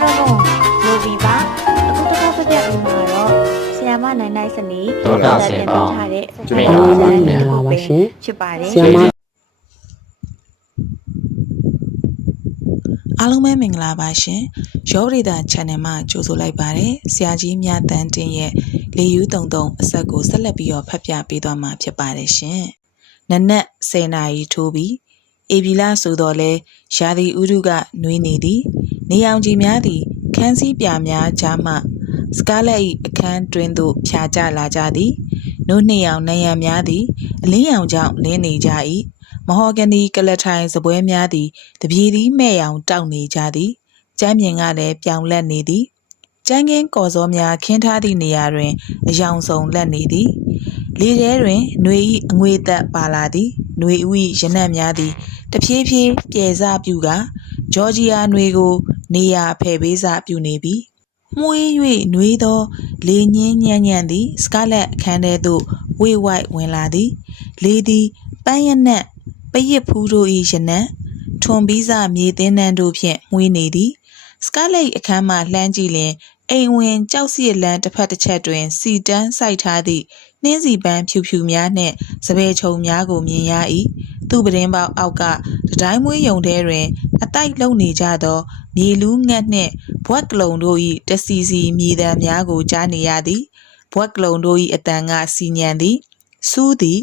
Dragon movie ပါအခုတစ်ခါပြပြပြီးမှာတော့ဆီယာမနိုင်နိုင်စနီဒေါက်တာဆင်ပေါင်းထားတဲ့ကျွေးပါပါဇာတ်ဗျာတစ်ခုပါရှင်ဖြစ်ပါတယ်ဆီယမအားလုံးပဲမင်္ဂလာပါရှင်ရောရီတာ channel မှာကြိုဆိုလိုက်ပါတယ်ဆရာကြီးမြတ်တန်းတင်ရဲ့လေယူးတုံတုံအဆက်ကိုဆက်လက်ပြီးတော့ဖတ်ပြပေးသွားမှာဖြစ်ပါတယ်ရှင်နနက်10နာရီထိုးပြီးအေဗီလာဆိုတော့လဲရာသီဥတုကနှွေးနေသည် နေအောင်ကြီးများသည်ခန်းစည်းပြများကြားမှစကားလက်၏အခန်းတွင်သို့ဖြာကျလာကြသည်နို့နှစ်ယောင်နံရံများသည်အလင်းရောင်ကြောင့်လင်းနေကြ၏မဟော်ဂနီကလထိုင်စပွဲများသည် တပြေသည်မဲ့ရောင်တောက်နေကြသည်ကျမ်းမြင်ကလည်းပြောင်လက်နေသည်ကျန်းကင်းကော်စောများခင်းထားသည့်နေရာတွင်အယောင်စုံလက်နေသည်လေထဲတွင်ຫນွေဤအငွေသက်ပါလာသည်ຫນွေဥဤရနက်များသည်တဖြည်းဖြည်းပြဲစပြုကဂျော်ဂျီယာຫນွေကို နေရာဖယ်ပေးစပြုနေပြီမှုေး၍ຫນွေသော လေညင်းညံ့ညံ့သည်စကားလက်အခန်းထဲသို့ဝေဝိုက်ဝင်လာသည်လေသည်ပန်းရနက်ပရစ်ဖူးတို့၏ရနက်ထွန်ပြီးစမြေသင်းနှန်းတို့ဖြင့်မှွေးနေသည်စကားလိတ်အခန်းမှလှမ်းကြည့်လျင်အိမ်ဝင်ကြောက်စီလန်းတစ်ဖက်တစ်ချက်တွင်စီတန်းစိုက်ထားသည့် နှင်းစီပန်းဖြူဖြူများနှင့်စပယ်ချုံများကိုမြင်ရ၏သူ့ပဒင်းပေါက်အောက်ကတတိုင်းမွေးယုံထဲတွင် အတိုက်လုံနေကြသော မြေလူးငှက်နှင့်ဘွက်ကလုံတို့၏တစီစီမြေတံများကိုကြားနေရသည်ဘွက်ကလုံတို့၏အတန်ကစီညံသည်စူးသည်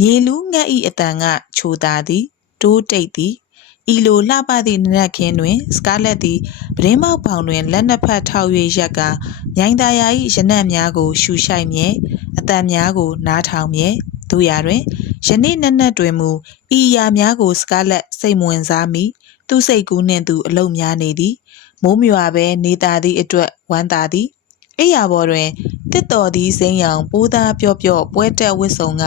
မြေလူးငှက်၏အတန်ကချိုသာသည် တိုးတိတ်သည် ဤလိုလှပသည့်နနက်ခင်းတွင်စကားလက်သည်ပဒင်းမောက်ပေါင်တွင် လက်နှစ်ဖက်ထောက်၍ရက်ကမြိုင်သာယာ၏ရနက်များကို ရှူရှိုက်မြဲအတန်များကို နားထောင်မြဲတို့ရာတွင်ယနေ့နက်နက်တွင်မူဤအရာများကိုစကားလက်စိတ်မဝင်စားမိသူစိတ်ကူးနှင့်သူအလုံးများနေသည်မိုးမြွာပဲနေတာသည့်အတွက်ဝမ်းသာသည် အိယာပေါ်တွင်တစ်တော်သည်စိမ်းရောင်ပိုးသားပြော့ပြော့ပွဲတက်ဝစ်စုံက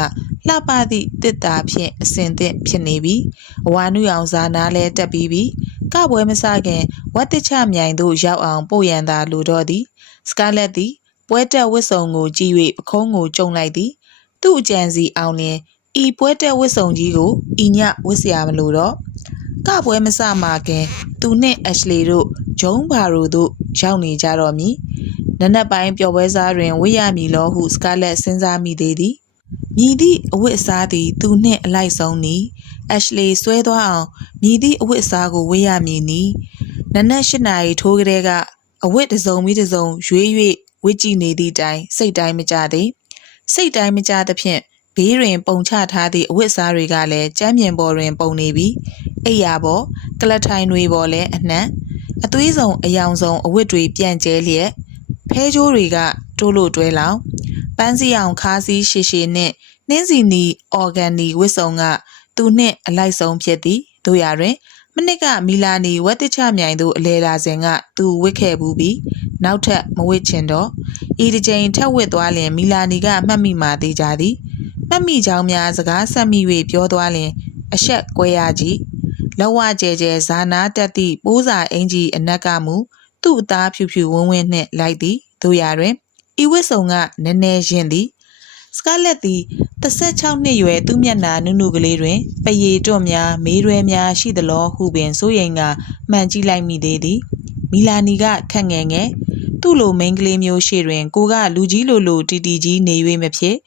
လှပသည့်တစ်တာဖြင့်အစဉ်သင့်ဖြစ်နေပြီ။အဝါနုရောင်ဇာနာလဲတက်ပြီးပြီ။ကပွဲမစခင်ဝတ်တချမြိုင်တို့ရောက်အောင်ပို့ရန်သာလိုတော့သည်။စကားလက်သည်ပွဲတက်ဝစ်စုံကိုကြည့်၍ပခုံးကိုကျုံလိုက်သည်။သူ့အကြံစီအောင်လျင်ဤပွဲတက်ဝစ်စုံကြီးကိုဤညဝစ်စရာမလိုတော့။ကပွဲမစမှာခင်သူနှင့် Ashley တို့ဂျုံဘာရိုတို့ရောက်နေကြတော့မည်။ နနက်ပိုင်းပျော်ပွဲစားတွင်ဝိရမည်လောဟုစကားလက်စဉ်းစားမိသေးသည်မြည်သည့်အဝတ်အစားသည်သူနှင့်အလိုက်ဆုံးနီအက်ရှလီဆွဲသွားအောင်မြည်သည့်အဝတ်အစားကိုဝေးရမည်နီနနက်၈နာရီထိုးကလေးကအဝတ်တစ်စုံပြီးတစ်စုံရွေး၍ဝစ်ကြည့်နေသည့်တိုင်စိတ်တိုင်းမကြသည်စိတ်တိုင်းမကြသဖြင့်ဘေးတွင်ပုံချထားသည့်အဝတ်အစားတွေကလည်းကြမ်းမြင်ပေါ်တွင်ပုံနေပြီးအိယာပေါ်ကလထိုင်တွေပေါ်လည်းအနှံ့အသွေးဆောင်အယောင်ဆောင်အဝတ်တွေပြန့်ကျဲလျက် ဖဲကြိုးတွေကတိုးလို့တွဲလောင်ပန်းစီအောင်ခါးစည်းရှည်ရှည်နှင့်နှင်းစီနီအော်ဂန်နီဝစ်စုံကသူနှင့်အလိုက်ဆုံးဖြစ်သည်တို့ရတွင်မနစ်ကမီလာနီဝက်တချမြိုင်သို့အလဲလာစဉ်ကသူဝစ်ခဲ့ဘူးပြီးနောက်ထပ်မဝစ်ချင်တော့ဤတစ်ကြိမ်ထက်ဝစ်သွားလင်မီလာနီကမှတ်မိမှသေးကြသည်မှတ်မိကြောင်းများစကားဆက်မိ၍ပြောသွားလင် အဆက်ကွဲရကြည့်လောဝကျဲကျဲဇာနာတက်သည့်ပိုးစာအင်ကြီးအနက်ကမူ သူ့အသားဖြူဖြူဝင်းဝင်းနှင့်လိုက်သည်တို့ရတွင်ဤဝစ်စုံကနည်းနည်းရင်သည်စကားလက်သည်16နှစ်ရွယ်သူ့မျက်နှာနုနုကလေးတွင်ပရေတွန့်များမေးရွဲများရှိသလောဟုပင်စိုးရိမ်ကမှန်ကြည့်လိုက်မိသေးသည်မီလာနီကခက်ငယ်ငယ်သူ့လိုမိန်းကလေးမျိုးရှိတွင်ကိုကလူကြီးလိုလိုတီတီကြီးနေ၍မဖြစ်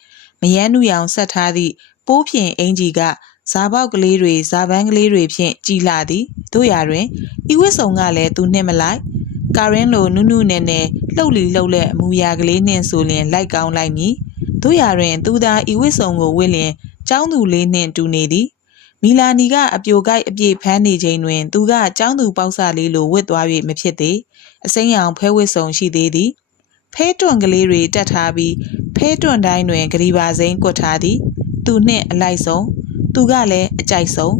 မယန်းနုရောင်ဆက်ထားသည့်ပိုးဖြင့်အင်ကြီးကဇာပေါက်ကလေးတွေဇာပန်းကလေးတွေဖြင့်ကြည်လာသည်တို့ရာတွင်ဤဝစ်စုံကလည်းသူနှင့်မလိုက် ကာရင်လိုနုနုနယ်နယ်လှုပ်လီလှုပ်လက်အမူအရာကလေးနှင့်ဆိုလျင်လိုက်ကောင်းလိုက်မည်တို့ရာတွင် သူသာဤဝစ်စုံကိုဝစ်လျင်ចောင်းသူလေးနှင့်တူနေသည်မီလာနီကအပြိုကိုက်အပြည့်ဖမ်းနေချိန်တွင် သူကចောင်းသူပေါက်စလေးလိုဝစ်သွား၍မဖြစ်သေးအစိမ်းရောင်ဖဲဝစ်စုံရှိသေးသည်ဖဲတွန့်ကလေးတွေတက်ထားပြီးဖဲတွန့်တိုင်းတွင်ဂရီပါစိမ်းကွတ်ထားသည် သူနှင့်အလိုက်ဆုံးသူကလည်းအကြိုက်ဆုံး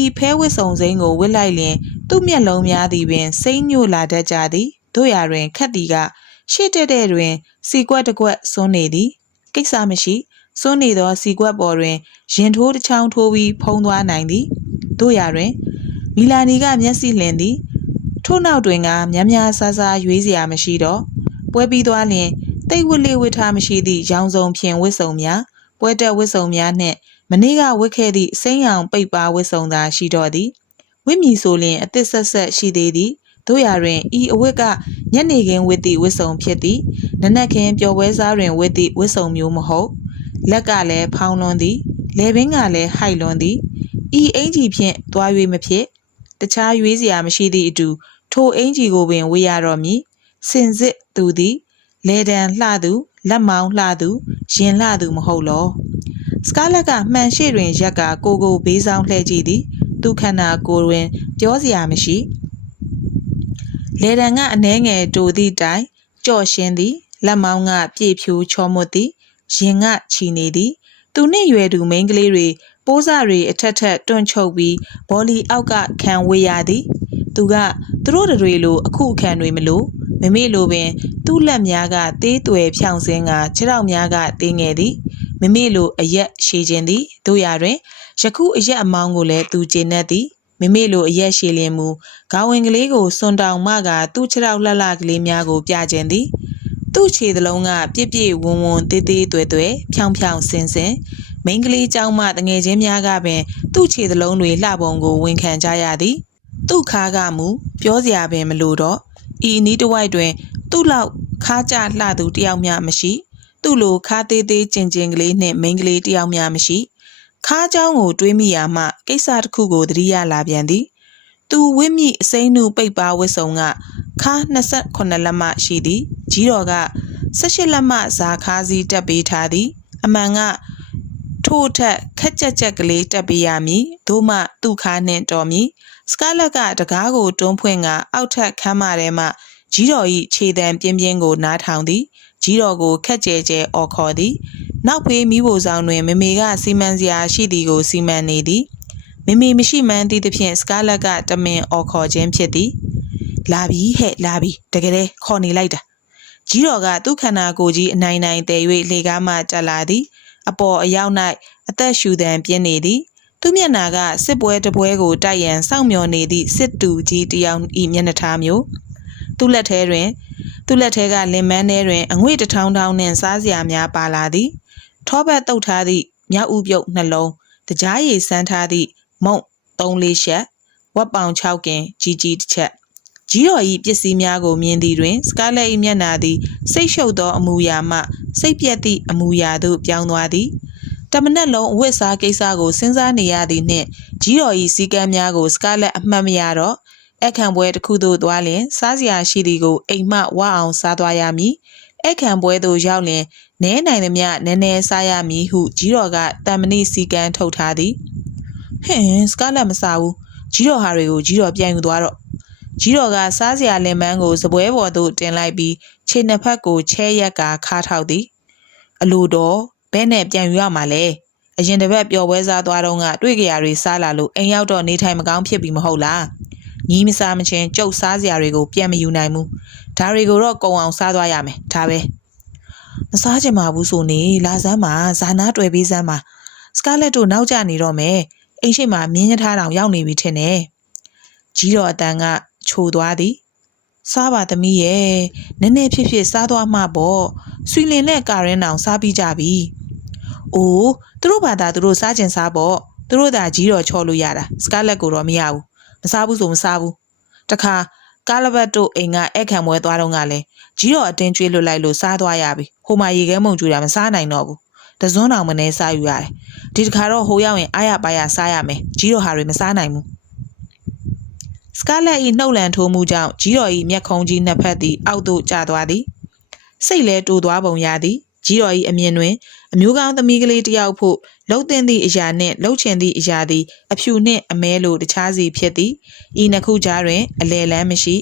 ဤဖဲဝစ်စုံစိမ့်ကိုဝစ်လိုက်လျင် သူ့မျက်လုံးများသည်ပင် စိမ့်ညို့လာတတ်ကြသည်တို့ရာတွင်ခက်သည်ကရှေ့တက်တဲ့တွင် စီကွက်တကွက်စွန်းနေသည်ကိစ္စမရှိစွန်းနေသောစီကွက်ပေါ်တွင်ရင်ထိုးတစ်ချောင်းထိုးပြီးဖုံးသွားနိုင်သည်တို့ရာတွင်မီလာနီကမျက်စိလင်သည်ထို့နောက်တွင်ကများများဆဆရွေးစရာမရှိတော့ပွဲပြီးသွားလျင်တိတ်ဝစ်လေးဝစ်ထားမရှိသည့်ရောင်စုံဖြင့်ဝစ်စုံများပွဲတက်ဝစ်စုံများနှင့် မနေ့ကဝစ်ခဲ့သည့်စိမ့်ရောင်ပိတ်ပါဝစ်စုံသာရှိတော့သည်ဝစ်မီဆိုလျင်အသစ်ဆက်ဆက်ရှိသေးသည်တို့ရတွင်ဤအဝတ်ကညနေခင်းဝတ်သည့်ဝတ်စုံဖြစ်သည်နနက်ခင်းပျော်ပွဲစားတွင်ဝတ်သည့်ဝတ်စုံမျိုးမဟုတ်လက်ကလည်းဖောင်းလွန်းသည်လယ်ပင်ကလည်းဟိုက်လွန်းသည်ဤအင်ကြီးဖြင့်သွား၍မဖြစ်တခြားရွေးစရာမရှိသည့်အတူထိုအင်ကြီးကိုပင်ဝေရတော်မူစင်စစ်သူသည်လေတံလှသူလက်မောင်းလှသူရင်လှသူမဟုတ်လော စကားလက်ကမှန်ရှိတွင်ရက်ကကိုကိုဘေးဆောင်လှဲကြည့်သည်သူခန္ဓာကိုယ်တွင် ပြောစရာမရှိလေတံကအနှဲငယ်တူသည့်တိုင်ကြော့ရှင်းသည်လက်မောင်းကပြည့်ဖြူချောမွတ်သည်ရင်ကချီနေသည် သူနှင့်ရွယ်သူမိန်းကလေးတွေပိုးစားတွေအထက်ထက်တွန့်ချုပ်ပြီးဘောလီအောက်ကခံဝေးရသည် သူကသူတို့တွေလိုအခုခံတွေမလို့မမေလိုပင် သူ့လက်များကသေးသွယ်ဖြောင်စင်းကခြေထောက်များကသေးငယ်သည် မမေလိုအရက်ရှည်ခြင်းသည်တို့ရတွင်ယခုအရက်အမောင်းကိုလည်းသူကျေနပ်သည်မမေလိုအရက်ရှည်လျင်မူခေါင်းဝင်ကလေးကိုစွန်တောင်မကသူ့ခြေထောက်လှလှကလေးများကိုပြခြင်းသည် သူ့ခြေသလုံးကပြည့်ပြည့်ဝန်းဝန်းတေးသေးသွဲသွဲဖြောင်ဖြောင်စင်စင်မိန်းကလေးเจ้าမတငယ်ချင်းများကပင်သူ့ခြေသလုံးတွေလှပုံကိုဝန်ခံကြရသည် သူ့ခါကမူပြောစရာပင်မလိုတော့ဤအနီးတစ်ဝိုက်တွင် သူ့လောက်ခါကြလှသူတစ်ယောက်မျှမရှိ သူ့လိုခါသေးသေးကျင်ကျင်ကလေးနှင့်မိန်းကလေးတစ်ယောက်မျှမရှိ ခါเจ้าကိုတွေးမိရာမှကိစ္စတစ်ခုကိုသတိရလာပြန်သည် သူဝင့်မိအစိမ့်နှုပိတ်ပါဝတ်စုံကခါ28လက်မှရှိသည်ကြီးတော်က18လက်မှဇာခါးစီတက်ပေးထားသည် အမှန်ကထို့ထက်ခက်ကြက်ကြက်ကလေးတက်ပေးရမည်သို့မှသူ့ခါနှင့်တော်မည်စကားလက်ကတကားကိုတွန်းဖွင့်ကအောက်ထက်ခမ်းမထဲမှကြီးတော်၏ခြေတံပြင်းပြင်းကိုနားထောင်သည် ကြီးတော်ကိုခက်ကြဲကြဲအော်ခေါ်သည်နောက်ဖေးမိဖို့ဆောင်တွင်မမေကစီမံစရာရှိသည်ကိုစီမံနေသည်မမေမရှိမှန်းသည့်သဖြင့်စကားလက်ကတမင်အော်ခေါ်ခြင်းဖြစ်သည်လာပြီဟဲ့လာပြီတကယ်တည်းခေါ်နေလိုက်တာကြီးတော်ကသူ့ခန္ဓာကိုယ်ကြီးအနိုင်နိုင်တည်၍လေကားမှတက်လာသည်အပေါ်အရောက်၌အသက်ရှူသံပြင်းနေသည်သူမျက်နာကစစ်ပွဲတစ်ပွဲကိုတိုက်ရန်စောင့်မျှော်နေသည့်စစ်တူကြီးတစ်ယောက်၏မျက်နှာထားမျိုး သူ့လက်ထဲတွင်သူ့လက်ထဲကလင်မန်းထဲတွင်အငွေ့တစ်ထောင်ထောင်နှင့်စားစရာများပါလာသည်ထောပတ်တုတ်ထားသည့်မြောက်ဥပြုတ်နှလုံးတကြားရည်စမ်းထားသည့်မုံ၃လေးချက်ဝက်ပေါင်6ကင်ကြီးကြီးတစ်ချက်ကြီးတော်ဤပစ္စည်းများကိုမြင်သည်တွင်စကားလက်၏မျက်နာသည်စိတ်ရှုပ်သောအမူအရာမှစိတ်ပြက်သည့်အမူအရာသို့ပြောင်းသွားသည်တမနက်လုံးအဝတ်စားကိစ္စကိုစဉ်းစားနေရသည်နှင့်ကြီးတော်ဤစည်းကမ်းများကိုစကားလက်အမှတ်မရတော့ အခန့်ပွဲတစ်ခုသို့သွားလျင်စားစရာရှိသည်ကိုအိမ်မှဝအောင်စားသွားရမည်အခန့်ပွဲသို့ရောက်လျင်နဲနိုင်သမျှနည်းနည်းစားရမည်ဟုကြီးတော်ကတန်မဏိစီကံထုတ်ထားသည်ဟင်စကားလက်မစားဘူးကြီးတော်ဟာတွေကိုကြီးတော်ပြန်ယူသွားတော့ကြီးတော်ကစားစရာလင်မန်းကိုစပွဲပေါ်သို့တင်လိုက်ပြီးခြေနှစ်ဖက်ကိုချဲရက်ကခါထောက်သည် အလိုတော်ဘဲနဲ့ပြန်ယူရမှာလဲအရင်တစ်ပတ်ပျော်ပွဲစားသွားတော့ကတွေ့ကြရတွေစားလာလို့အိမ်ရောက်တော့နေထိုင်မကောင်းဖြစ်ပြီမဟုတ်လား ညီးမစားမချင်းကြုတ်စားစရာတွေကိုပြန်မယူနိုင်ဘူးဒါတွေကိုတော့ကုံအောင်စားသွားရမယ်ဒါပဲမစားချင်ပါဘူးဆိုနေလာစမ်းပါဇာနာတွေ့ပေးစမ်းပါစကားလက်တို့နောက်ကျနေတော့မယ်အိမ်ရှိမှာမြင်းရထားတောင်ရောက်နေပြီထင်တယ်ကြီးတော်အတန်ကချိုသွားသည်စားပါသမီးရဲ့နည်းနည်းဖြစ်ဖြစ်စားသွားမှပေါ့ဆွီလင်နဲ့ကာရင်တောင်စားပြီးကြပြီအိုးသူတို့ဘာသာသူတို့စားကျင်စားပေါ့သူတို့သာကြီးတော်ချော်လို့ရတာစကားလက်ကိုတော့မရဘူး မစားဘူးဆိုမစားဘူးတခါကားလဘတ်တို့အိမ်ကအခန့်ပွဲသွားတော့ကလည်းကြီးတော်အတင်းကျွေးလွတ်လိုက်လို့စားသွားရပြီဟိုမှာရေခဲမုံကျွေးတာမစားနိုင်တော့ဘူးတစွန်းတောင်မနေစားယူရတယ်ဒီတခါတော့ဟိုရောက်ရင်အားရပါရစားရမယ်ကြီးတော်ဟာတွေမစားနိုင်ဘူးစကားလက်ဤနှုတ်လန်ထိုးမှုကြောင့်ကြီးတော်ဤမျက်ခုံးကြီးနှစ်ဖက်သည်အောက်သို့ကျသွားသည်စိတ်လဲတူသွားပုံရသည်ကြီးတော်ဤအမြင်တွင် အမျိုးကောင်းသမီးကလေးတစ်ယောက်ဖို့လှုပ်တင်သည့်အရာနှင့်လှုပ်ချင်သည့်အရာသည်အဖြူနှင့်အမဲလိုတခြားစီဖြစ်သည်ဤနှစ်ခုကြားတွင် အလဲလန်းမရှိ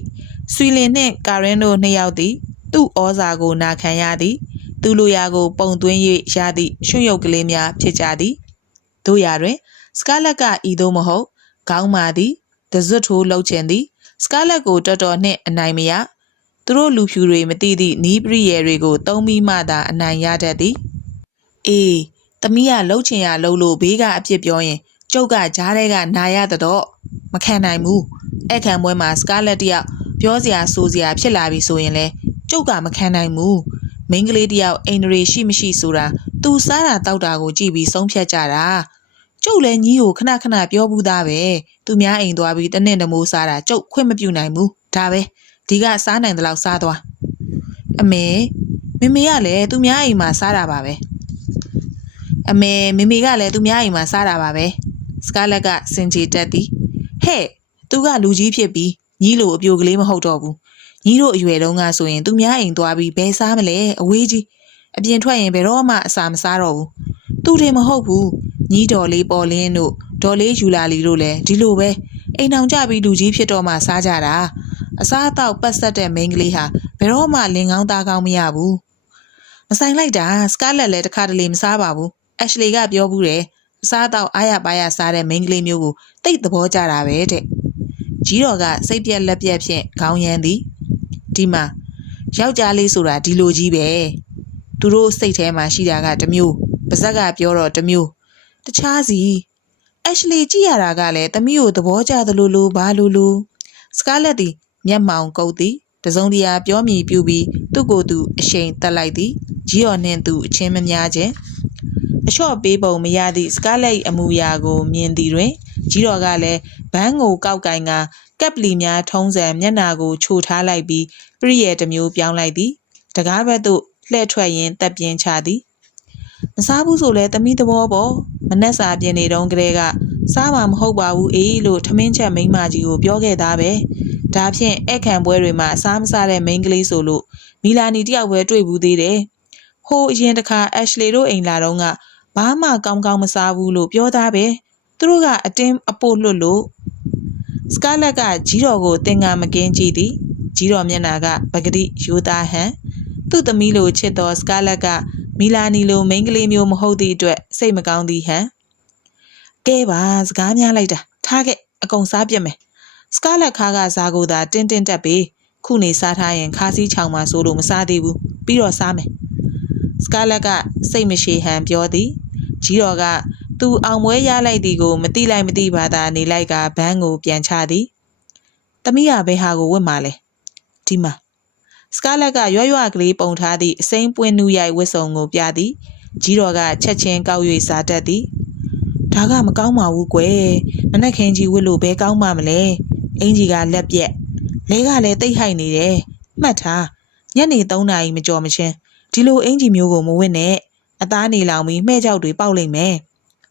ဆွီလင်နှင့်ကာရင်တို့နှစ်ယောက်သည် သူ့ဩဇာကိုနာခံရသည်သူလိုရာကို ပုံသွင်း၍ရသည့်ရွှွံ့ရုပ်ကလေးများဖြစ်ကြသည်တို့ရာတွင်စကားလက်ကဤသို့မဟုတ်ခေါင်းမာသည်တဇွတ်ထိုးလှုပ်ချင်သည်စကားလက်ကိုတော်တော်နှင့်အနိုင်မရသူတို့လူဖြူတွေမသိသည့်နီးပရိယေတွေကိုသုံးပြီးမှသာအနိုင်ရတတ်သည် အေးသမီးကလှုပ်ချင်ရလှုပ်လို့ဘေးကအပြစ်ပြောရင်ကျုပ်ကဂျားတဲ့ကနာရတဲ့တော့မခံနိုင်ဘူးအခန့်ပွဲမှာစကားလက်တယောက်ပြောစရာဆိုစရာဖြစ်လာပြီဆိုရင်လေကျုပ်ကမခံနိုင်ဘူးမိန်းကလေးတယောက်အိန္ဒြေရှိမရှိဆိုတာသူစားတာတောက်တာကိုကြည့်ပြီးဆုံးဖြတ်ကြတာကျုပ်လည်းညီးကိုခဏခဏပြောဘူးသားပဲသူများအိမ်သွားပြီးတနင့်တမိုးစားတာကျုပ်ခွင့်မပြုနိုင်ဘူးဒါပဲဒီကစားနိုင်တယ်လို့စားသွားအမေမေမေကလည်းသူများအိမ်မှာစားတာပါပဲ အမေမေမေကလည်းသူများအိမ်မှာစားတာပါပဲစကားလက်ကစင်ကြေတက်သည်ဟဲ့သူကလူကြီးဖြစ်ပြီးညီလိုအပြိုကလေးမဟုတ်တော့ဘူးညီတို့အရွယ်တုန်းကဆိုရင်သူများအိမ်သွားပြီးဘယ်စားမလဲအဝေးကြီးအပြင်ထွက်ရင်ဘယ်တော့မှအစာမစားတော့ဘူးသူတွေမဟုတ်ဘူးညီတော်လေးပေါ်လင်းတို့ဒေါ်လေးယူလာလီတို့လည်းဒီလိုပဲအိမ်အောင်ကြပြီးလူကြီးဖြစ်တော့မှစားကြတာအစားအသောက်ပတ်ဆက်တဲ့မိန်းကလေးဟာဘယ်တော့မှလင်ကောင်းသားကောင်းမရဘူးမဆိုင်လိုက်တာစကားလက်လည်းတစ်ခါတလေမစားပါဘူး အက်ရှလီကပြောဘူးတယ်အစားအသောက်အားရပါးရစားတဲ့မိန်းကလေးမျိုးကိုတိတ်သဘောကျတာပဲတဲ့ကြီးတော်ကစိတ်ပြက်လက်ပြက်ဖြင့်ခေါင်းရမ်းသည်ဒီမှာယောက်ျားလေးဆိုတာဒီလိုကြီးပဲသူတို့စိတ်ထဲမှာရှိတာကတစ်မျိုးပါဇက်ကပြောတော့တစ်မျိုးတခြားစီအက်ရှလီကြည့်ရတာကလည်းသမီးကိုသဘောကျသလိုလိုဘာလိုလိုစကားလက်သည်မျက်မှောင်ကုတ်သည်တစုံတရာပြောမြည်ပြူပြီးသူ့ကိုယ်သူအရှိန်တက်လိုက်သည်ကြီးတော်နှင့်သူအချင်းမများခြင်း အလျှော့ပေးပုံမရသည့်စကားလက်၏အမူအရာကို မြင်သည်တွင်ကြီးတော်ကလည်းဘန်းကိုကောက်ကင်ကကပ်ပလီများထုံးစံ မျက်နာကို ချိုထားလိုက်ပြီးပြည့်ရဲ့တစ်မျိုးပြောင်းလိုက်သည်တကားဘက်သို့လှည့်ထွက်ရင်းတပ်ပြင်းချသည် မစားဘူးဆိုလဲတမိသဘောပေါ့ မနှက်စာပြင်းနေတုန်းကလေးက စားမှာမဟုတ်ပါဘူးအေးလို့ ထမင်းချက်မိန်းမကြီးကို ပြောခဲ့သားပဲ ဒါဖြင့်အခန့်ပွဲတွေမှာ အစားမစားတဲ့ မိန်းကလေးဆိုလို့ မီလာနီတယောက်ပဲ တွေ့ဘူးသေးတယ် ဟိုအရင်တခါအက်ရှလီတို့အိမ်လာတော့က ဘာမှကောင်းကောင်းမစားဘူးလို့ပြောသားပဲသူတို့ကအတင်းအပို့လွတ်လို့စကားလက်ကကြီးတော်ကိုတင်ငါမကင်းကြည့်သည်ကြီးတော်မျက်နာကပဂတိရိုးသားဟန်သူ့သမီးလိုချစ်တော်စကားလက်ကမီလာနီလိုမိန်းကလေးမျိုးမဟုတ်သည့်အတွက်စိတ်မကောင်းသည်ဟန်ကဲပါစကားများလိုက်တာထားခဲ့အကုန်စားပြစ်မယ်စကားလက်ခါကစားကိုသာတင်းတင်းတက်ပေခုနေစားထားရင်ခါးစည်းချောင်မှဆိုလို့မစားသေးဘူးပြီးတော့စားမယ်စကားလက်ကစိတ်မရှိဟန်ပြောသည် ကြီးတော်က သူအောင်ပွဲရလိုက်သည်ကိုမတိလိုက်မတိပါသာနေလိုက်ကဘန်းကိုပြန်ချသည်တမိရဘဲဟာကိုဝတ်มาလဲဒီမှာစကားလက်ကရွရွကလေးပုံထားသည့်အစိမ်းပွင့်နူရိုက်ဝတ်စုံကိုပြသည်ကြီးတော်ကချက်ချင်းကောက်၍စားတတ်သည်ဒါကမကောင်းပါဘူးကွယ်မနက်ခင်းကြီးဝတ်လို့ဘဲကောင်းမှမလဲအင်ကြီးကလက်ပြက်လဲကလည်းတိတ်ဟိုက်နေတယ်မှတ်ထားညနေ3နာရီမကျော်မချင်းဒီလိုအင်ကြီးမျိုးကိုမဝတ်နဲ့ အသားနေလောင်ပြီးမှဲ့ကြောက်တွေပေါက်လိမ့်မယ်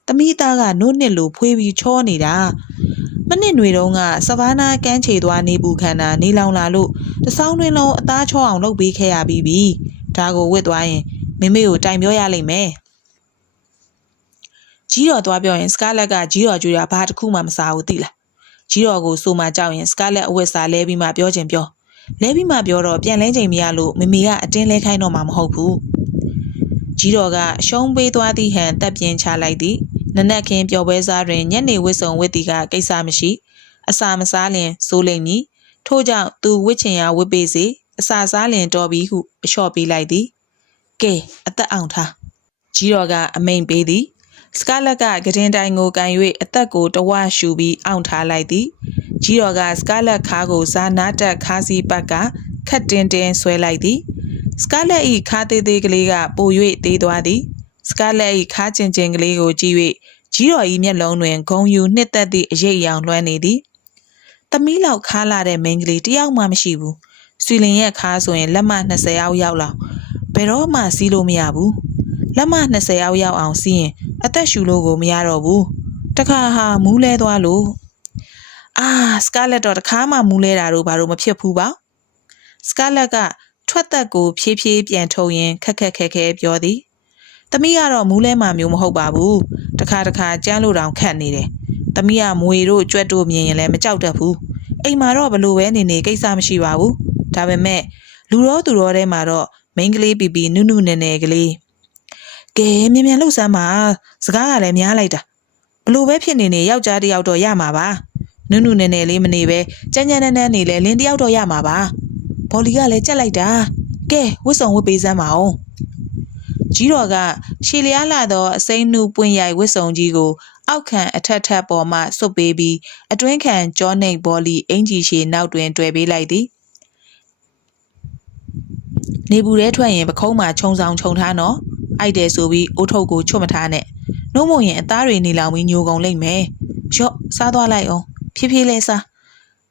သမီးသားကနို့နှစ်လိုဖွေးပြီးချောနေတာမနစ်ຫນွေတုန်းကစဗာနာကန်းချေသွားနေဘူးခန္ဓာနေလောင်လာလို့တဆောင်းတွင်လုံးအသားချောအောင်လုပ်ပေးခဲ့ရပြီးပြီဒါကိုဝစ်သွားရင်မိမေကိုတိုင်ပြောရလိမ့်မယ်ကြီးတော်သွားပြောရင်စကားလက်ကကြီးတော်ကြွေတာဘာတစ်ခုမှမစားဘူးသိလားကြီးတော်ကိုစိုးမှကြောက်ရင်စကားလက်အဝတ်စားလဲပြီးမှပြောချင်ပြောလဲပြီးမှပြောတော့ပြန်လဲချိန်မရလို့မမေကအတင်းလဲခိုင်းတော့မှမဟုတ်ဘူး ကြီးတော်ကရှုံးပေးသွားသည့်ဟန်တက်ပြင်းချလိုက်သည်နနက်ခင်းပျော်ပွဲစားတွင်ညနေဝစ်စုံဝစ်တီကကိစ္စမရှိအစာမစားလျင်စိုးလိမ့်မည်ထို့ကြောင့်သူဝစ်ချင်ရာဝစ်ပေးစေအစာစားလျင်တော်ပြီဟုအလျှော့ပေးလိုက်သည်ကဲအသက်အောင်ထားကြီးတော်ကအမိန်ပေးသည်စကားလက်ကဂဒင်တိုင်ကိုကန်၍အသက်ကိုတဝရှူပြီးအောင့်ထားလိုက်သည်ကြီးတော်ကစကားလက်ခါကိုဇာနာတက်ခါစီပတ်ကခတ်တင်းတင်းဆွဲလိုက်သည် စကားလက်ဤခါသေးသေးကလေးကပို၍သေးသွားသည်စကားလက်ဤခါကျင်ကျင်ကလေးကိုကြည့်၍ကြီးတော်ဤမျက်လုံးတွင်ဂုံယူနှစ်သက်သည့်အရေးအယောင်လွှမ်းနေသည်သမီးလောက်ခါလာတဲ့မိန်းကလေးတယောက်မှမရှိဘူးဆွေလင်ရဲ့ခါဆိုရင်လက်မ20အောက်ရောက်လောက်ဘယ်တော့မှစီးလို့မရဘူးလက်မ20အောက်ရောက်အောင်စီးရင်အသက်ရှူလို့ကိုမရတော့ဘူးတခါဟာမူးလဲသွားလို့အာစကာလက်တော့တခါမှမူးလဲတာတော့ဘာလို့မဖြစ်ဘူးပါစကာလက်က ထွက်သက်ကိုဖြည်းဖြည်းပြန်ထုတ်ရင်းခက်ခက်ခဲခဲပြောသည်။သမီးကတော့မူးလဲမှမျိုးမဟုတ်ပါဘူး။တခါတခါကြမ်းလို့တောင်ခတ်နေတယ်။သမီးကမွေတို့ကြွက်တို့မြင်ရင်လည်းမကြောက်တတ်ဘူး။အိမ်မှာတော့ဘလို့ပဲနေနေကိစ္စမရှိပါဘူး။ဒါပေမဲ့လူတော်သူတော်ထဲမှာတော့မိန်းကလေးပီပီနုနုနယ်နယ်ကလေးကဲမြန်မြန်လှုပ်ဆမ်းပါစကားကလည်းများလိုက်တာဘလို့ပဲဖြစ်နေနေယောက်ျားတစ်ယောက်တော့ရမှာပါနုနုနယ်နယ်လေးမနေပဲကြမ်းကြမ်းနန်းနန်းနေလဲလင်းတစ်ယောက်တော့ရမှာပါ ဘော်လီကလည်းကြက်လိုက်တာကဲဝတ်စုံဝတ်ပေးစမ်းပါအောင်ကြီးတော်ကရှည်လျားလာသောအစိမ်းနှူပွင့်ရိုက်ဝတ်စုံကြီးကိုအောက်ခံအထက်ထပ်ပေါ်မှစွတ်ပေးပြီးအတွင်းခံကြောနှိပ်ဘော်လီအင်ဂျီရှည်နောက်တွင်တွေ့ပေးလိုက်သည်နေဘူးထဲထွက်ရင်ပခုံးမှာခြုံဆောင်ခြုံထားနော်အိုက်တယ်ဆိုပြီးအိုးထုတ်ကိုချွတ်မထားနဲ့နှုံးမရင်အသားတွေနေလောင်ပြီးညိုကုန်လိမ့်မယ်ရော့စားသွားလိုက်အောင်ဖြည်းဖြည်းလေးစား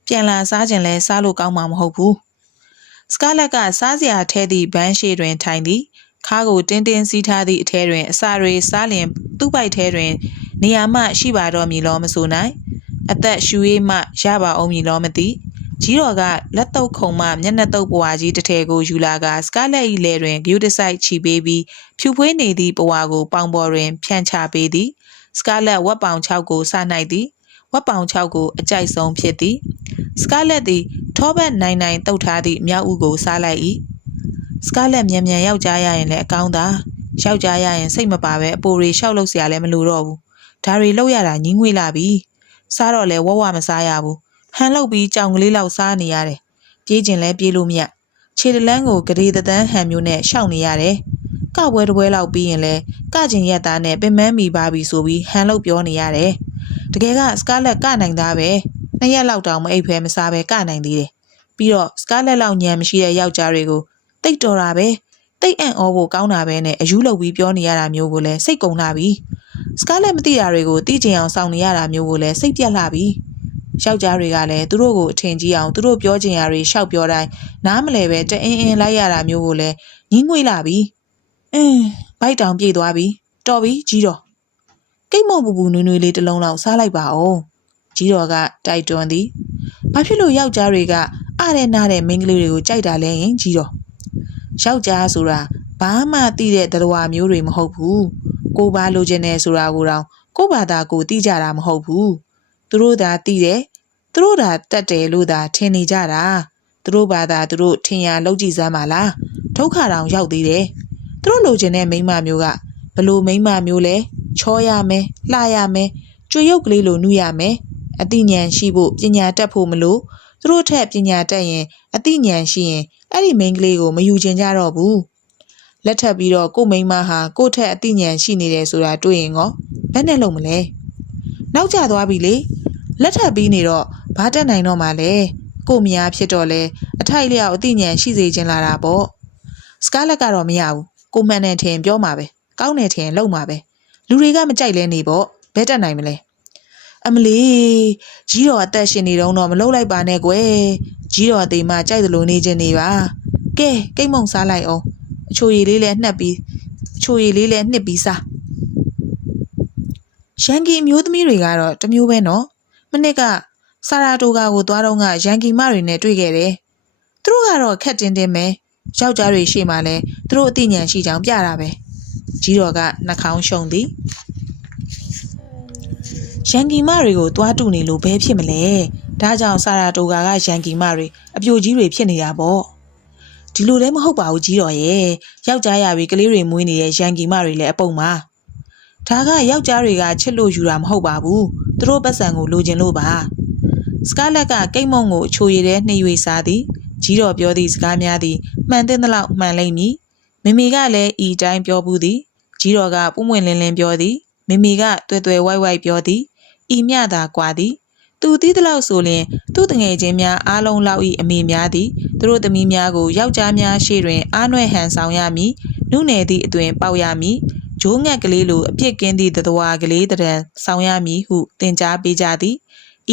ပြန်လာစားခြင်းလဲစားလို့ကောင်းမှာမဟုတ်ဘူး စကားလက်ကစားစရာထဲသည့်ဘန်းရှိတွင်ထိုင်သည်ခါကိုတင်းတင်းစီးထားသည့်အထဲတွင်အစာတွေစားလျင်သူ့ပိုက်ထဲတွင် နေရာမှရှိပါတော့မည်လောမဆိုနိုင်အသက်ရှူရည်မှရပါအောင်မည်လောမသိကြီးတော်ကလက်တော့ခုံမှမျက်နှာတုပ်ပွားကြီးတစ်ထည်ကိုယူလာကစကားလက်၏လဲတွင်ဂယူတစိုက်ချီပေးပြီးဖြူဖွေးနေသည့်ပွားကို ပေါင်ပေါ်တွင်ဖြန့်ချပေးသည်စကားလက်ဝက်ပေါင်6ကိုစနိုင်သည် ဝက်ပေါင်6ကိုအကြိုက်ဆုံးဖြစ်သည်စကားလက်သည်ထောဘက်နိုင်နိုင်တုတ်ထားသည့်မြောက်ဥကိုစားလိုက်၏စကားလက်မြန်မြန်ယောက်ျားရရင်လည်းအကောင်းသာယောက်ျားရရင်စိတ်မပါပဲအပိုတွေရှောက်လို့စရာလည်းမလိုတော့ဘူးဒါတွေလောက်ရတာညင်းငွေလာပြီစားတော့လဲဝဝမစားရဘူးဟန်လောက်ပြီးကြောင်ကလေးလောက်စားနေရတယ်ပြေးကျင်လဲပြေးလို့မရခြေတလန်းကိုဂရေတသန်းဟန်မျိုးနဲ့ရှောက်နေရတယ် ကပွဲတစ်ပွဲလောက်ပြီးရင်လဲကကျင်ရက်သားနဲ့ပင်မန်းမိပါပြီဆိုပြီးဟန်လောက်ပြောနေရတယ်တကယ်ကစကားလက်ကနိုင်သားပဲနှစ်ရက်လောက်တောင်မအိပ်ဖဲမစားပဲကနိုင်သေးတယ်ပြီးတော့စကားလက်လောက်ညံမရှိတဲ့ယောက်ျားတွေကိုတိတ်တော်တာပဲတိတ်အံ့ဩဖို့ကောင်းတာပဲနဲ့အယူလောက်ပြီးပြောနေရတာမျိုးကိုလည်းစိတ်ကုန်လာပြီစကားလက်မသိတာတွေကိုသိချင်အောင်စောင့်နေရတာမျိုးကိုလည်းစိတ်ပြက်လာပြီယောက်ျားတွေကလည်းသူတို့ကိုအထင်ကြီးအောင်သူတို့ပြောချင်ရာတွေရှောက်ပြောတိုင်းနားမလဲပဲတအင်းအင်းလိုက်ရတာမျိုးကိုလည်းညှင်းငွေ့လာပြီ အင်းဘိုက်တောင်ပြေးသွားပြီတော်ပြီကြီးတော်ကိတ်မော့ပူပူနွေးနွေးလေးတစ်လုံးလောက်စားလိုက်ပါဦးကြီးတော်ကတိုက်တွန်းသည်ဘာဖြစ်လို့ယောက်ျားတွေကအားတဲ့နားတဲ့မိန်းကလေးတွေကိုကြိုက်တာလဲရင်ကြီးတော်ယောက်ျားဆိုတာဘာမှသိတဲ့တရဝမျိုးတွေမဟုတ်ဘူးကိုဘာလိုချင်တယ်ဆိုတာကိုတော့ကိုဘာသာကိုသိကြတာမဟုတ်ဘူးသူတို့သာသိတယ်သူတို့သာတတ်တယ်လို့သာထင်နေကြတာသူတို့ဘာသာသူတို့ထင်ရလောက်ကြည့်စမ်းပါလားဒုက္ခတောင်ရောက်သေးတယ် သူတို့လိုချင်တဲ့မိန်းမမျိုးကဘလို့မိန်းမမျိုးလဲချောရမယ်လှရမယ်ကြွေရုပ်ကလေးလိုနှူးရမယ်အသိဉာဏ်ရှိဖို့ပညာတတ်ဖို့မလို့သူတို့ထက်ပညာတတ်ရင်အသိဉာဏ်ရှိရင်အဲ့ဒီမိန်းကလေးကိုမယူချင်ကြတော့ဘူးလက်ထပ်ပြီးတော့ကို့မိန်းမဟာကို့ထက်အသိဉာဏ်ရှိနေတယ်ဆိုတာတွေ့ရင်ကောဘယ်နဲ့လုံးမလဲနောက်ကျသွားပြီလေလက်ထပ်ပြီးနေတော့ဘာတက်နိုင်တော့မှလဲကို့မယားဖြစ်တော့လဲအထိုက်လျောက်အသိဉာဏ်ရှိစေခြင်းလာတာပေါ့စကားလက်ကတော့မရဘူး ကိုမှန်တယ်ထင်ပြောမှာပဲကောင်းတယ်ထင်လုံမှာပဲလူတွေကမကြိုက်လဲနေပေါ့ဘယ်တက်နိုင်မလဲအမလီကြီးတော်အသက်ရှင်နေတော့တော့မလှုပ်လိုက်ပါနဲ့ကွယ်ကြီးတော်အသေးမှကြိုက်သလိုနေခြင်းနေပါကဲကိတ်မုံစားလိုက်အောင်အချိုရည်လေးလည်းနှက်ပြီးအချိုရည်လေးလည်းနှစ်ပြီးစားရန်ကီမျိုးသမီးတွေကတော့တစ်မျိုးပဲနော်မနစ်ကဆာရာတိုကာကိုသွားတော့ကရန်ကီမတွေနဲ့တွေ့ခဲ့တယ်သူတို့ကတော့ခက်တင်းတင်းပဲ ယောက်ျားတွေရှေ့မှာလဲသူတို့အသိဉာဏ်ရှိကြောင်ပြတာပဲကြီးတော်ကနှာခေါင်းရှုံသည်ရန်ကီမတွေကိုသွားတူနေလို့ဘဲဖြစ်မလဲဒါကြောင့်ဆာရာတိုကာကရန်ကီမတွေအပြိုကြီးတွေဖြစ်နေတာပေါ့ဒီလိုလည်းမဟုတ်ပါဘူးကြီးတော်ရဲ့ယောက်ျားရပြီကလေးတွေမွေးနေတဲ့ရန်ကီမတွေလည်းအပုံပါဒါကယောက်ျားတွေကချစ်လို့ယူတာမဟုတ်ပါဘူးသူတို့ပတ်စံကိုလိုချင်လို့ပါစကားလက်ကကိတ်မုံကိုအချိုရည်တဲ့နှိပ်၍စားသည် ကြီးတော်ပြောသည့်စကားများသည်မှန်တဲ့လောက်မှန်လိမ့်မည်မိမိကလည်းဤတိုင်းပြောဘူးသည်ကြီးတော်ကပုံမွင့်လင်းလင်းပြောသည်မိမိကတွယ်တွယ်ဝိုက်ဝိုက်ပြောသည်ဤမြသာကွာသည်သူသီးသလောက်ဆိုလျင်သူ့တငယ်ချင်းများအားလုံးလောက်၏အမိများသည်သူတို့သမီးများကိုယောက်ျားများရှေ့တွင်အားနွယ်ဟန်ဆောင်ရမည်နုနယ်သည့်အတွင်ပေါက်ရမည်ဂျိုးငက်ကလေးလိုအပြစ်ကင်းသည့်သတဝါကလေးတရံဆောင်ရမည်ဟုသင်ကြားပေးကြသည်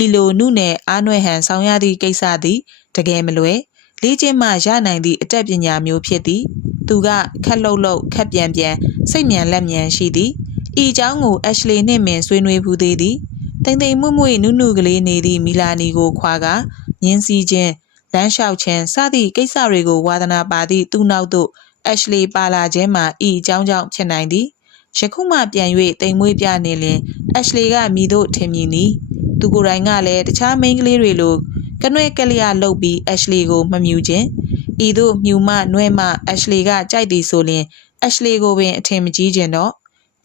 ဤလိုနုနယ်အားနွယ်ဟန်ဆောင်ရသည့်ကိစ္စသည်တကယ်မလွယ် လေ့ကျင့်မှရနိုင်သည့်အတတ်ပညာမျိုးဖြစ်သည်သူကခက်လှုပ်လှုပ်ခက်ပြန်ပြန်စိတ်မြန်လက်မြန်ရှိသည်ဤအကြောင်းကိုအက်ရှလီနှင့်မင်ဆွေးနွေးဖူးသေးသည်တိမ်တိမ်မွမွေနုနုကလေးနေသည့်မီလာနီကိုခွာကညင်းစီခြင်းလမ်းလျှောက်ခြင်းစသည့်ကိစ္စတွေကိုဝါသနာပါသည့်သူ့နောက်သို့အက်ရှလီပါလာခြင်းမှာဤအကြောင်းကြောင့်ဖြစ်နိုင်သည်ယခုမှပြန်၍တိမ်မွေးပြနေလင်အက်ရှလီကမိတို့ထင်မြင်သည်သူကိုယ်တိုင်ကလည်းတခြားမိန်းကလေးတွေလို ကနွဲ့ကလျာလှုပ်ပြီးအက်ရှလီကိုမမြူခြင်းဤသို့မြူမနွဲ့မအက်ရှလီကကြိုက်သည်ဆိုလျင်အက်ရှလီကိုပင်အထင်မကြီးခြင်းတော့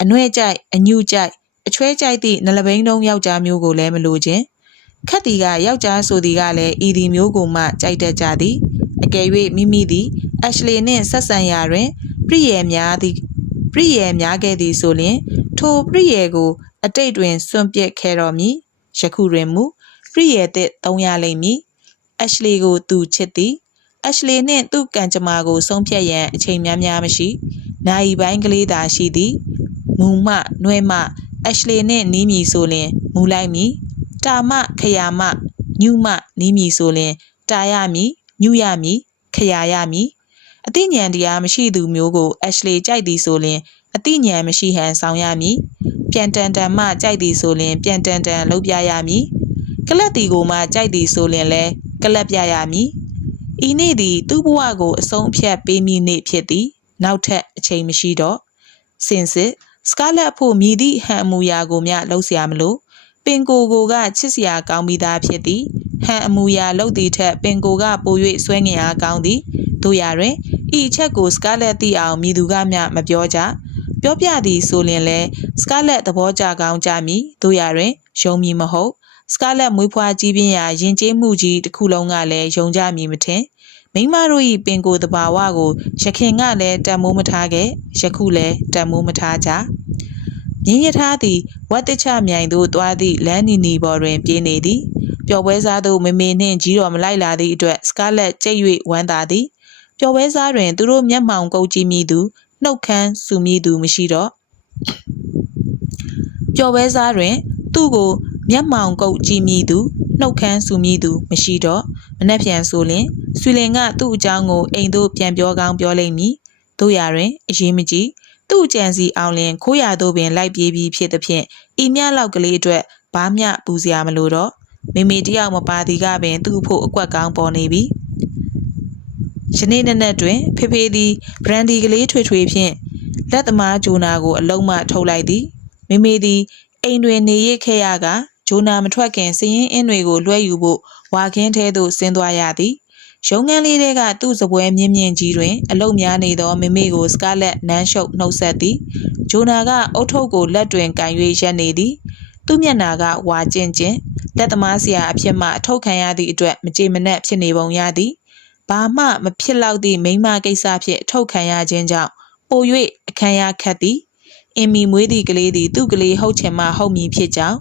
အနှဲ့ကြိုက်အညူကြိုက်အချွဲကြိုက်သည့်နလဘိန်းတုံးယောက်ျားမျိုးကိုလည်းမလိုခြင်းခက်တီကယောက်ျားဆိုသည်ကလည်းဤဒီမျိုးကိုမှကြိုက်တတ်ကြသည်အကယ်၍မိမိသည်အရှလီနှင့်ဆက်ဆံရာတွင်ပြည့်ရယ်များသည်ပြည့်ရယ်များခဲ့သည်ဆိုလျှင် ထိုပြည့်ရယ်ကို အတိတ်တွင်စွန့်ပစ်ခဲ့တော်မူယခုတွင်မူ ပြည့်ရယ်သည့်သုံးရလိမ့်မည်အရှလီကိုသူချစ်သည်အရှလီနှင့်သူ့ကံကြမ္မာကိုဆုံးဖြတ်ရန်အချိန်များများမရှိ။နာယီပိုင်းကလေးသာရှိသည်။မူမနွဲမအရှလီနှင့်နီးမီဆိုလျင်မူလိုက်မည်။တာမခယာမညုမနီးမည်ဆိုလင် တာရမည်ညုရမည်ခရာရမည်အသိဉာဏ်တရားမရှိသူမျိုးကို Ashley ကြိုက်သည်ဆိုလင်အသိဉာဏ်မရှိဟန်ဆောင်ရမည်ပြန်တန်တန်မှကြိုက်သည်ဆိုလင်ပြန်တန်တန်လုပ်ပြရမည် ကလပ်တီကိုမှကြိုက်သည်ဆိုရင်လဲကလပ်ပြရမည်ဤနေ့သည်သူ့ဘဝကိုအဆုံးဖြတ်ပေးမည်နေ့ဖြစ်သည်နောက်ထပ်အချိန်မရှိတော့စင်စစ်စကားလက်ဖို့မြည်သည့်ဟန်အမူအရာကိုမျှလှုပ်ရှားမလို့ပင်ကိုကိုကချစ်စရာကောင်းပြီးသားဖြစ်သည်ဟန်အမူအရာလှုပ်သည့်ထက်ပင်ကိုကပို၍ဆွဲငင်အားကောင်းသည်တို့ရတွင်ဤအချက်ကိုစကားလက်သိအောင်မြည်သူကမျှမပြောကြပြောပြသည်ဆိုရင်လဲစကားလက်သဘောကျကောင်းကြမည်တို့ရတွင်ယုံမည်မဟုတ် စကားလက်မွေးဖွားကြီးပြင်းရာယဉ်ကျေးမှုကြီးတစ်ခုလုံးကလည်းယုံကြမည်မထင်မိမတို့၏ပင်ကိုယ်တဘာဝကိုရခင်ကလည်းတန်မိုးမထားခဲ့ယခုလည်းတန်မိုးမထားကြမြင်းရထားသည်ဝတ်တချမြိုင်သို့တွားသည့်လမ်းနီနီပေါ်တွင်ပြေးနေသည်ပျော်ပွဲစားသို့မမေနှင့်ကြီးတော်မလိုက်လာသည့်အတွက်စကားလက်ကြိတ်၍ဝမ်းသာသည်ပျော်ပွဲစားတွင်သူတို့မျက်မှောင်ကုပ်ကြည့်မိသူနှုတ်ခမ်းဆူမိသူမရှိတော့ပျော်ပွဲစားတွင်သူ့ကို မျက်မှောင်ကုပ်ကြည့်မိသူနှုတ်ခမ်းဆူမိသူမရှိတော့မနှက်ပြန်ဆိုလင်ဆွေလင်ကသူ့အကြောင်းကိုအိမ်သို့ပြန်ပြောကောင်းပြောလိမ့်မည်တို့ရတွင်အရေးမကြီးသူ့ကြံစီအောင်လင်ခိုးရသို့ပင်လိုက်ပြေးပြီးဖြစ်သဖြင့်ဤမြလောက်ကလေးအတွက်ဘာမျှပူစရာမလိုတော့မိမိတယောက်မပါသည်ကပင်သူ့ဖို့အကွက်ကောင်းပေါ်နေပြီယနေ့နေ့နဲ့တွင်ဖေဖေသည်ဘရန်ဒီကလေးထွေထွေဖြင့်လက်သမားဂျိုနာကိုအလုံးမထုတ်လိုက်သည်မိမိသည်အိမ်တွင်နေရခဲ့ရက ဂျိုနာမထွက်ခင်စည်ရင်အင်းတွေကိုလွှဲယူဖို့ဝါခင်းထဲသို့ဆင်းသွားရသည်ရုံငန်းလေးတွေကသူ့စပွဲမြင့်မြင့်ကြီးတွင်အလုတ်များနေသောမိမိကိုစကားလက်နန်းရှုပ်နှုတ်ဆက်သည်ဂျိုနာကအုတ်ထုပ်ကိုလက်တွင်ကန်၍ရက်နေသည်သူ့မျက်နာကဝါကျင်ကျင်လက်သမားဆရာအဖြစ်မှအထုတ်ခံရသည့်အတွက်မကြေမနက်ဖြစ်နေပုံရသည်ဘာမှမဖြစ်လောက်သည့်မိန်းမကိစ္စဖြင့်အထုတ်ခံရခြင်းကြောင့်ပို၍အခမ်းရခတ်သည် အင်မီမွေးသည့်ကလေးသည်သူ့ကလေးဟုတ်ချင်မှဟုတ်မည်ဖြစ်ကြောင်း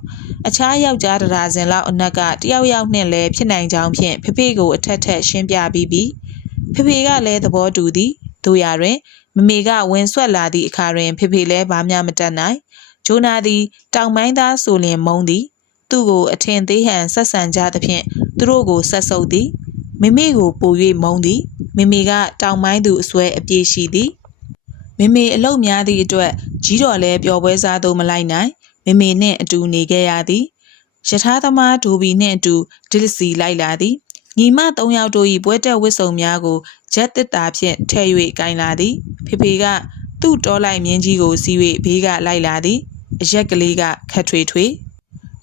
အခြားယောက်ျားတရာစင်လောက်အနက်ကတယောက်ယောက်နှင့်လည်းဖြစ်နိုင်ကြောင်းဖြင့်ဖေဖေကိုအထက်ထက်ရှင်းပြပြီးပြီဖေဖေကလည်းသဘောတူသည်တို့ရတွင်မမေကဝင်ဆွက်လာသည့်အခါတွင်ဖေဖေလည်းဘာမှမတတ်နိုင်ဂျိုနာသည်တောင်ပိုင်းသားဆိုလျင်မုန်းသည်သူ့ကိုအထင်သေးဟန်ဆက်ဆံကြသဖြင့်သူတို့ကိုဆက်ဆုပ်သည်မိမိကိုပို၍မုန်းသည်မိမိကတောင်ပိုင်းသူအစွဲအပြည့်ရှိသည် မိမိအလုတ်များသည့်အတွက်ကြီးတော်လည်းပျော်ပွဲစားသို့မလိုက်နိုင်မိမိနှင့်အတူနေခဲ့ရသည်ယထာသမားဒိုဘီနှင့်အတူဒစ်စီလိုက်လာသည်ညီမ၃ယောက်တို့၏ပွဲတက်ဝစ်စုံများကိုဂျက်တစ်တာဖြင့်ထည့်၍ကင်လာသည်ဖေဖေကသူ့တောလိုက်မြင်းကြီးကိုစီး၍ဘေးကလိုက်လာသည်အရက်ကလေးကခတ်ထွေထွေ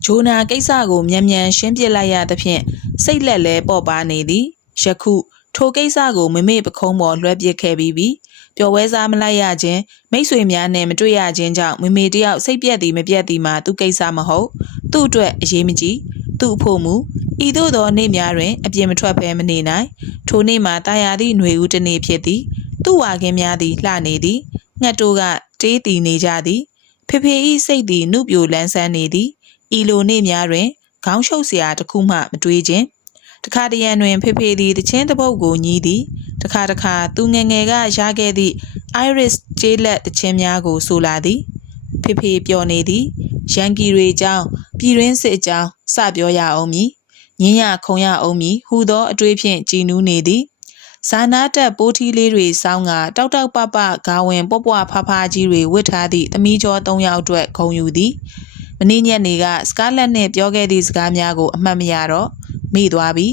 ဂျိုနာကိစ္စကိုမြန်မြန်ရှင်းပြလိုက်ရသဖြင့်စိတ်လက်လဲပေါ့ပါနေသည်ယခုထိုကိစ္စကိုမမေ့ပခုံးပေါ်လွှဲပစ်ခဲ့ပြီးပြီ ပျော်ပွဲစားမလိုက်ရခြင်းမိတ်ဆွေများနဲ့မတွေ့ရခြင်းကြောင့်မမေတယောက်စိတ်ပြက်သည်မပြက်သည်မှာသူကိစ္စမဟုတ်သူ့အတွက်အရေးမကြီးသူ့အဖို့မူဤသို့သောနေ့များတွင်အပြင်မထွက်ဘဲမနေနိုင်ထိုနေ့မှာတာယာသည့်ຫນွေဦးတစ်နေ့ဖြစ်သည်သူ့ဝါခင်းများသည်လှနေသည်ငှက်တို့ကတေးတီနေကြသည်ဖေဖေဤစိတ်သည်နှုတ်ပြိုလန်းဆန်းနေသည်ဤလိုနေ့များတွင်ခေါင်းရှုပ်စရာတစ်ခုမှမတွေးခြင်း တခါတရံတွင် ဖေဖေသည်တချင်းတစ်ပုတ်ကိုညီးသည်တခါတခါသူငယ်ငယ်ကရခဲ့သည့် iris ကျေးလက်တချင်းများကို ဆိုလာသည် ဖေဖေပျော်နေသည်ရန်ကီတွေအကြောင်းပြည်တွင်းစစ်အကြောင်းစပြောရအောင်မည်ညင်းရခုံရအောင်မည်ဟူသောအတွေ့ဖြင့်ကြည်နူးနေသည်ဇာနာတက်ပိုးထီးလေးတွေစောင်းကတောက်တောက်ပပဂါဝင်ပွားပွားဖားဖားကြီးတွေဝတ်ထားသည့်သမီးကျော်၃ယောက်အတွက်ဂုံယူသည်မင်းညက်နေကစကားလက်နှင့်ပြောခဲ့သည့်စကားများကိုအမှတ်မရတော့ မိသွားပြီ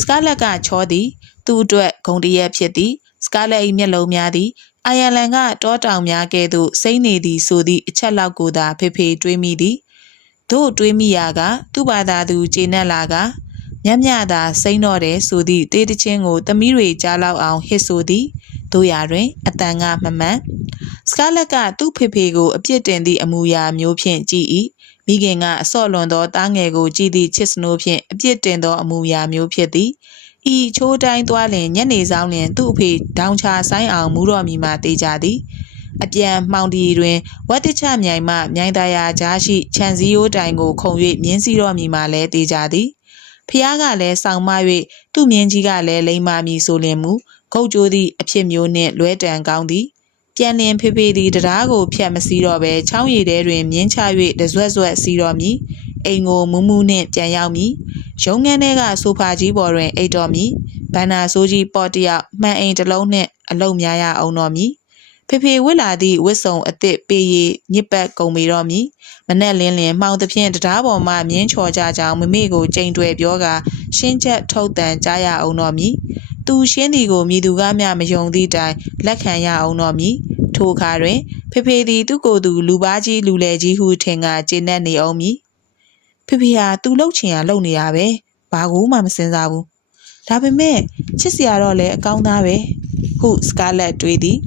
စကားလက်ကချောသည်သူ့အတွက်ဂုံတရက်ဖြစ်သည်စကားလက်၏မျက်လုံးများသည်အိုင်ယာလန်ကတောတောင်များကဲ့သို့စိမ့်နေသည်ဆိုသည့်အချက်လောက်ကိုသာဖေဖေတွေးမိသည်တို့တွေးမိရာက သူ့ဘာသာသူကျေနပ်လာကမြတ်မြသာစိမ့်တော့တယ်ဆိုသည့်တေးတချင်းကိုသမီးတွေကြားလောက်အောင်ဟစ်ဆိုသည်တို့ရာတွင်အတန်ကမမှန်စကားလက်ကသူ့ဖေဖေကိုအပြစ်တင်သည့်အမူအရာမျိုးဖြင့်ကြည်၏ မိခင်ကအစော့လွန်သောတားငယ်ကိုကြည်သည့်ချစ်စနိုးဖြင့်အပြစ်တင်သောအမူအရာမျိုးဖြစ်သည်ဤချိုးတိုင်းသွားလင်ညနေဆောင်လင်သူ့အဖေဒေါင်ချဆိုင်အောင်မူတော်မီမှတေးကြသည်အပြန်မှောင်တီတွင်ဝတ်တချမြိုင်မှမြိုင်သာယာကြားရှိခြံစည်းရိုးတိုင်ကိုခုံ၍မြင်းစည်းတော်မီမှလည်းတေးကြသည်ဖျားကလည်းဆောင်မ၍သူ့မြင်းကြီးကလည်းလိမ္မာမည်ဆိုလင်မူဂုတ်ကြိုးသည့်အဖြစ်မျိုးနှင့်လွဲတံကောင်းသည် ပြန်လင်ဖေဖေသည်တရားကိုဖြတ်မစီးတော့ပဲချောင်းရည်ထဲတွင်မြင်းချ၍တဆွက်ဆွက်စီးတော်မူအိမ်ကိုမူးမူးနှင့်ပြန်ရောက်မည်ရုံငန်းထဲကဆိုဖာကြီးပေါ်တွင်အိတ်တော်မူဘန္နာဆိုးကြီးပေါ့တယောက်မှန်အိမ်တစ်လုံးနှင့်အလုံးများရအောင်တော်မူဖေဖေဝစ်လာသည့်ဝစ်စုံအသစ်ပေးရညစ်ပတ်ကုန်ပေတော်မူမနဲ့လင်းလင်းမှောင်သဖြင့်တရားပေါ်မှမြင်းချော်ကြကြောင်မမေကိုကြိမ်တွယ်ပြောကာရှင်းချက်ထုတ်တန်ကြားရအောင်တော်မူ သူရှင်းသည်ကိုမြည်သူကမျှမယုံသည့်တိုင်လက်ခံရအောင်တော်မူထိုအခါတွင် ဖေဖေသည်သူ့ကိုယ်သူလူပါကြီးလူလေကြီးဟုထင်ကကျေနပ်နေအောင်မည်ဖေဖေဟာသူလှုပ်ချင်ရလှုပ်နေရပဲဘာကူမှမစင်စားဘူးဒါပေမဲ့ချစ်စရာတော့လည်းအကောင်းသားပဲဟုစကားလက်တွေးသည်